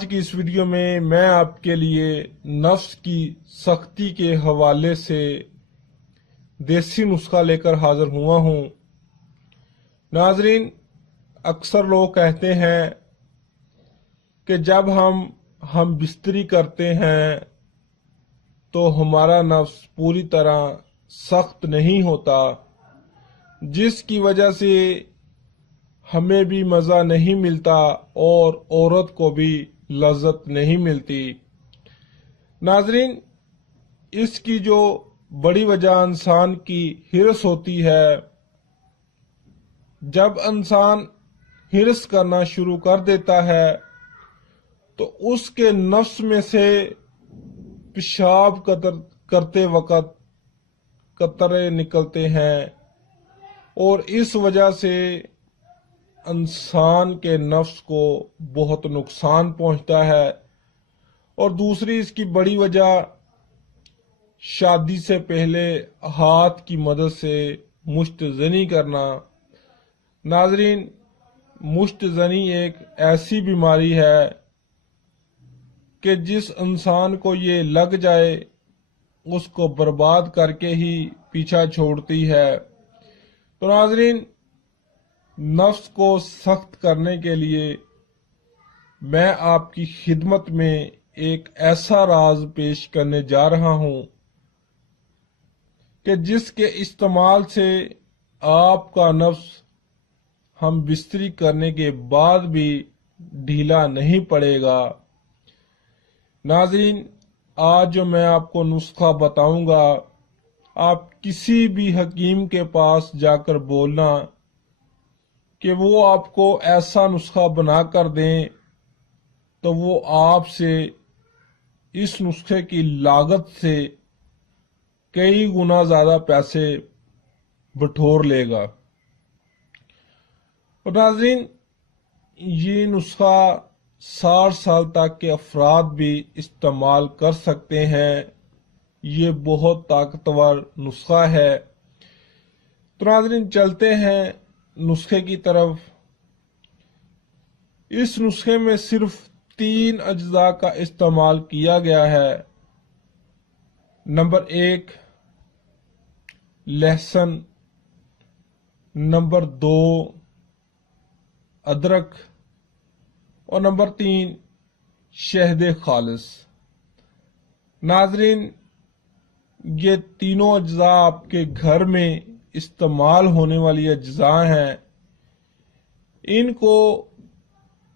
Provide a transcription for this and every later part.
آج کی اس ویڈیو میں آپ کے لیے نفس کی سختی کے حوالے سے دیسی نسخہ لے کر حاضر ہوا ہوں۔ ناظرین، اکثر لوگ کہتے ہیں کہ جب ہم بستری کرتے ہیں تو ہمارا نفس پوری طرح سخت نہیں ہوتا، جس کی وجہ سے ہمیں بھی مزہ نہیں ملتا اور عورت کو بھی لذت نہیں ملتی۔ ناظرین، اس کی جو بڑی وجہ انسان کی ہرس ہوتی ہے۔ جب انسان ہرس کرنا شروع کر دیتا ہے تو اس کے نفس میں سے پیشاب کرتے وقت قطرے نکلتے ہیں، اور اس وجہ سے انسان کے نفس کو بہت نقصان پہنچتا ہے۔ اور دوسری اس کی بڑی وجہ شادی سے پہلے ہاتھ کی مدد سے مشت زنی کرنا۔ ناظرین، مشت زنی ایک ایسی بیماری ہے کہ جس انسان کو یہ لگ جائے اس کو برباد کر کے ہی پیچھا چھوڑتی ہے۔ تو ناظرین، نفس کو سخت کرنے کے لیے میں آپ کی خدمت میں ایک ایسا راز پیش کرنے جا رہا ہوں کہ جس کے استعمال سے آپ کا نفس ہم بستری کرنے کے بعد بھی ڈھیلا نہیں پڑے گا۔ ناظرین، آج جو میں آپ کو نسخہ بتاؤں گا، آپ کسی بھی حکیم کے پاس جا کر بولنا کہ وہ آپ کو ایسا نسخہ بنا کر دیں تو وہ آپ سے اس نسخے کی لاگت سے کئی گنا زیادہ پیسے بٹور لے گا۔ اور ناظرین، یہ نسخہ 60 سال تک کے افراد بھی استعمال کر سکتے ہیں۔ یہ بہت طاقتور نسخہ ہے۔ تو ناظرین، چلتے ہیں نسخے کی طرف۔ اس نسخے میں صرف 3 اجزاء کا استعمال کیا گیا ہے۔ نمبر 1، لہسن۔ نمبر 2، ادرک۔ اور نمبر 3، شہد خالص۔ ناظرین، یہ تینوں اجزاء آپ کے گھر میں استعمال ہونے والی اجزاء ہیں۔ ان کو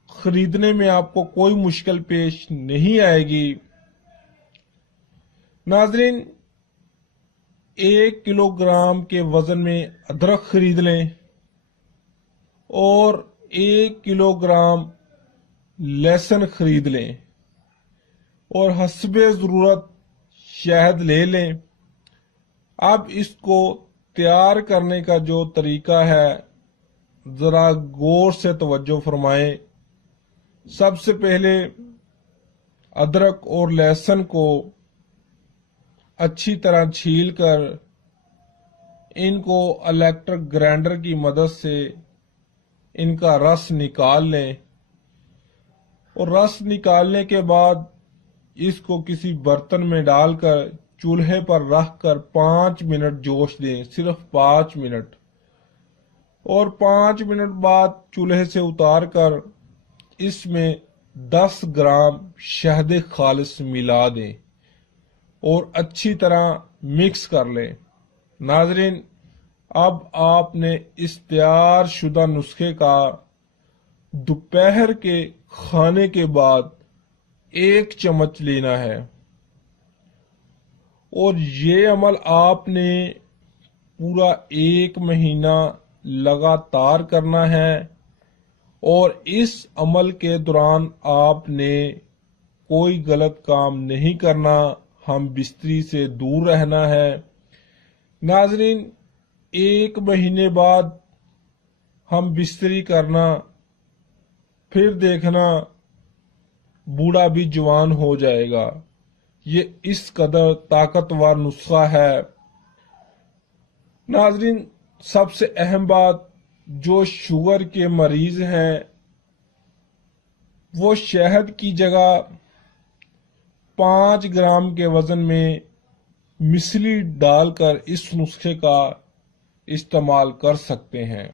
خریدنے میں آپ کو کوئی مشکل پیش نہیں آئے گی۔ ناظرین، 1 کلو گرام کے وزن میں ادرک خرید لیں اور 1 کلو گرام لہسن خرید لیں، اور حسب ضرورت شہد لے لیں۔ اب اس کو تیار کرنے کا جو طریقہ ہے، ذرا غور سے توجہ فرمائیں۔ سب سے پہلے ادرک اور لہسن کو اچھی طرح چھیل کر ان کو الیکٹرک گرائنڈر کی مدد سے ان کا رس نکال لیں، اور رس نکالنے کے بعد اس کو کسی برتن میں ڈال کر چولہے پر رکھ کر 5 منٹ جوش دیں، صرف 5 منٹ۔ اور 5 منٹ بعد چولہے سے اتار کر اس میں 10 گرام شہد خالص ملا دیں اور اچھی طرح مکس کر لیں۔ ناظرین، اب آپ نے اس تیار شدہ نسخے کا دوپہر کے کھانے کے بعد 1 چمچ لینا ہے، اور یہ عمل آپ نے پورا 1 مہینہ لگاتار کرنا ہے۔ اور اس عمل کے دوران آپ نے کوئی غلط کام نہیں کرنا، ہم بستری سے دور رہنا ہے۔ ناظرین، 1 مہینے بعد ہم بستری کرنا، پھر دیکھنا بوڑھا بھی جوان ہو جائے گا۔ یہ اس قدر طاقتور نسخہ ہے۔ ناظرین، سب سے اہم بات، جو شوگر کے مریض ہیں وہ شہد کی جگہ 5 گرام کے وزن میں مسلی ڈال کر اس نسخے کا استعمال کر سکتے ہیں۔